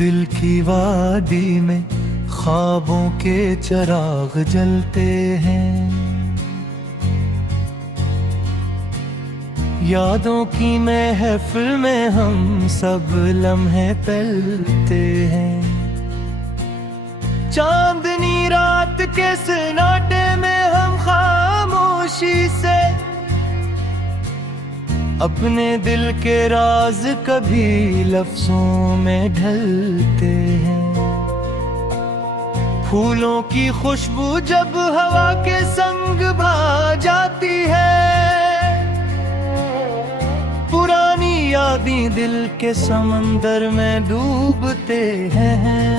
दिल की वादी में ख्वाबों के चिराग जलते हैं, यादों की महफिल में हम सब लम्हे तलते हैं। चांदनी रात के सन्नाटे में हम खामोशी से अपने दिल के राज कभी लफ्जों में ढलते हैं। फूलों की खुशबू जब हवा के संग भा जाती है, पुरानी यादें दिल के समंदर में डूबते हैं।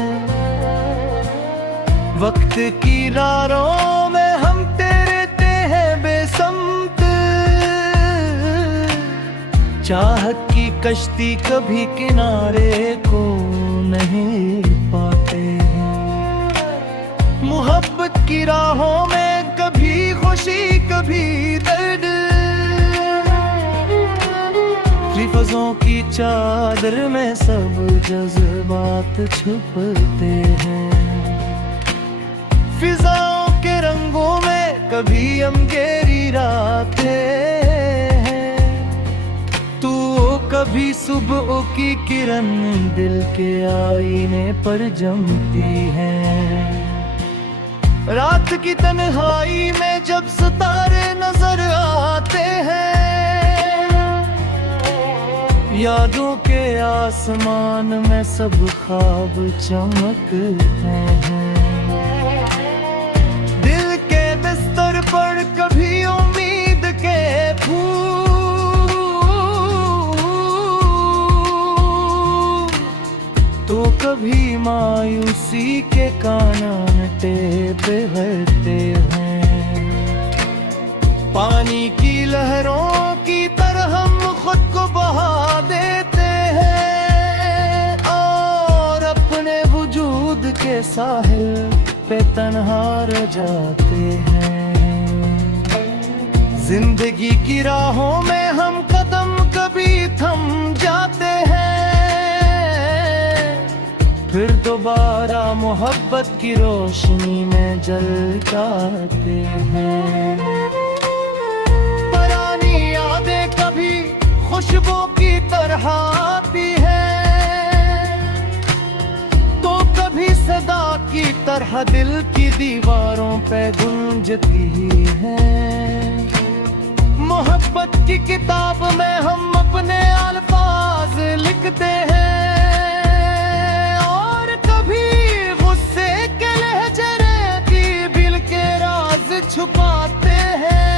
वक्त की राहों में हम तैरते हैं बेसमत, चाहत की कश्ती कभी किनारे को नहीं पाते हैं। मोहब्बत की राहों में कभी खुशी कभी दर्द, रिफजों की चादर में सब जज्बात छुपते हैं। फिजाओं के रंगों में कभी हम गहरी रातें हैं, तू कभी सुबह की किरण दिल के आईने पर जमती है। रात की तन्हाई में जब सितारे नजर आते हैं, यादों के आसमान में सब ख्वाब चमकते हैं। पर कभी उम्मीद के फूल तो कभी मायूसी के कांटे पे भरते हैं। पानी की लहरों की तरह हम खुद को बहा देते हैं और अपने वजूद के साहिल पे तन्हा रह जाते हैं। जिंदगी की राहों में हम कदम कभी थम जाते हैं, फिर दोबारा मोहब्बत की रोशनी में जल जाते हैं। पुरानी यादें कभी खुशबू की तरह आती है, तो कभी सदा की तरह दिल की दीवारों पे गूंजती है। मोहब्बत की किताब में हम अपने अल्फाज लिखते हैं और कभी गुस्से के लहजे की दिल के राज छुपाते हैं।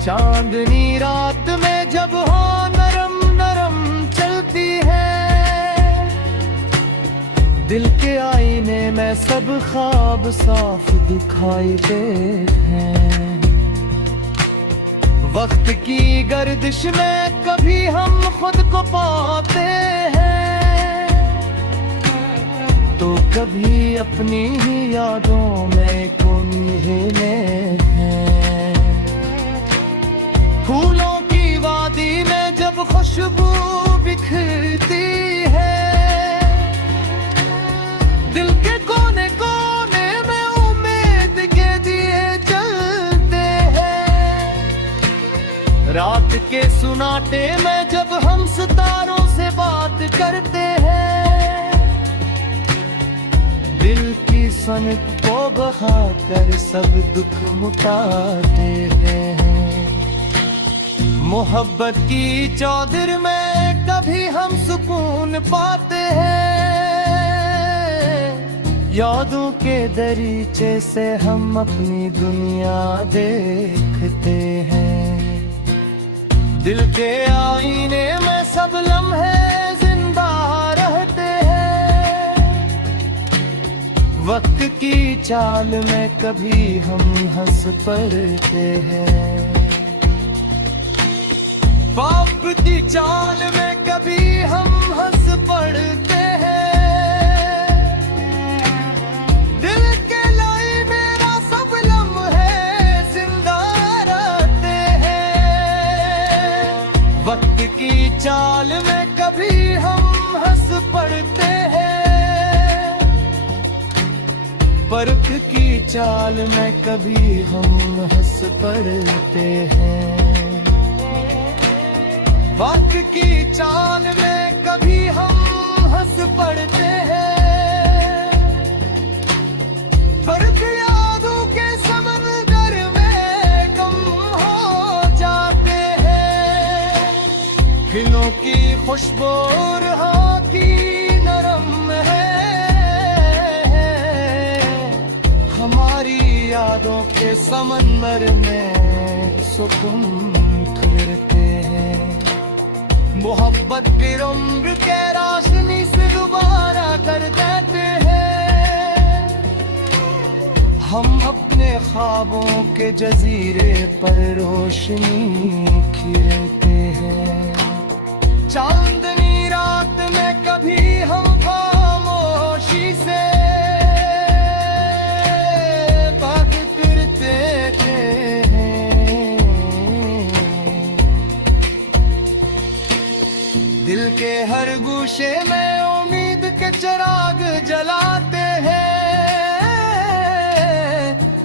चांदनी रात में जब हो नरम नरम चलती है, दिल के आईने में सब ख्वाब साफ दिखाई देते हैं। वक्त की गर्दिश में कभी हम खुद को पाते हैं, तो कभी अपनी ही यादों में गुम हैं। फूलों की वादी में जब खुशबू बिखरती है, दिल के कोने कोने में उम्मीद के दिए जलते हैं। रात के सुनाटे में जब हम सितारों से बात करते हैं, दिल की सनक को बहा कर सब दुख मुटाते हैं। मोहब्बत की चादर में कभी हम सुकून पाते हैं, यादों के दरीचे से हम अपनी दुनिया देखते हैं। दिल के आईने में सब लम्हे जिंदा रहते हैं, वक्त की चाल में कभी हम हंस पड़ते हैं। बाप की चाल में कभी हम हंस पड़ते हैं। दिल के लाई मेरा सब लम्हे जिंदा रहते हैं, वक्त की चाल में कभी हम हंस पड़ते बर्फ की चाल में कभी हम हंस पड़ते हैं, वक्त की चाल में कभी हम हंस पड़ते हैं। फर्क यादों के समंदर में गम हो जाते हैं। खिलों की खुशबू राह की नरम है, हमारी यादों के समंदर में सुकून फिरते हैं। मोहब्बत के रंग के रोशनी से दोबारा कर देते हैं। हम अपने ख्वाबों के जजीरे पर रोशनी खिलते हैं। चांदनी रात में कभी हम खामोशी से बात करते हैं। दिल के हर गोशे में उम्मीद के चिराग जलाते हैं।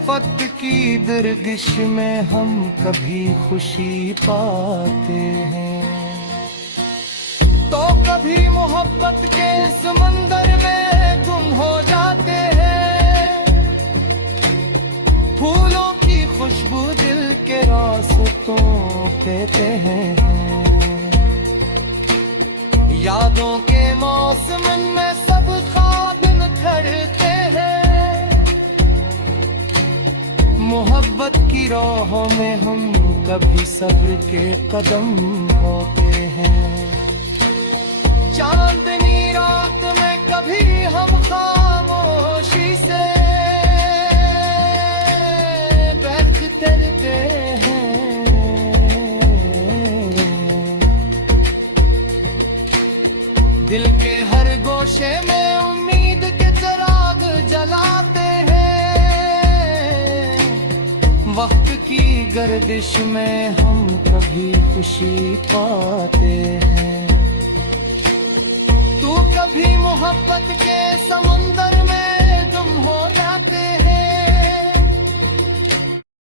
वक्त की गर्दिश में हम कभी खुशी पाते हैं, तो कभी मोहब्बत के समंदर में गुम हो जाते हैं। फूलों की खुशबू दिल के रास्तों कहते हैं। यादों के मौसम में सब ख्वाब निखरते हैं। मोहब्बत की राहों में हम कभी सब्र के कदम होते हैं। चांदनी रात में कभी हम खामोशी से बैठते हैं। दिल के हर गोशे में उम्मीद के चिराग जलाते हैं। वक्त की गर्दिश में हम कभी खुशी पाते हैं। तू कभी मोहब्बत के समुंदर में गुम हो जाए।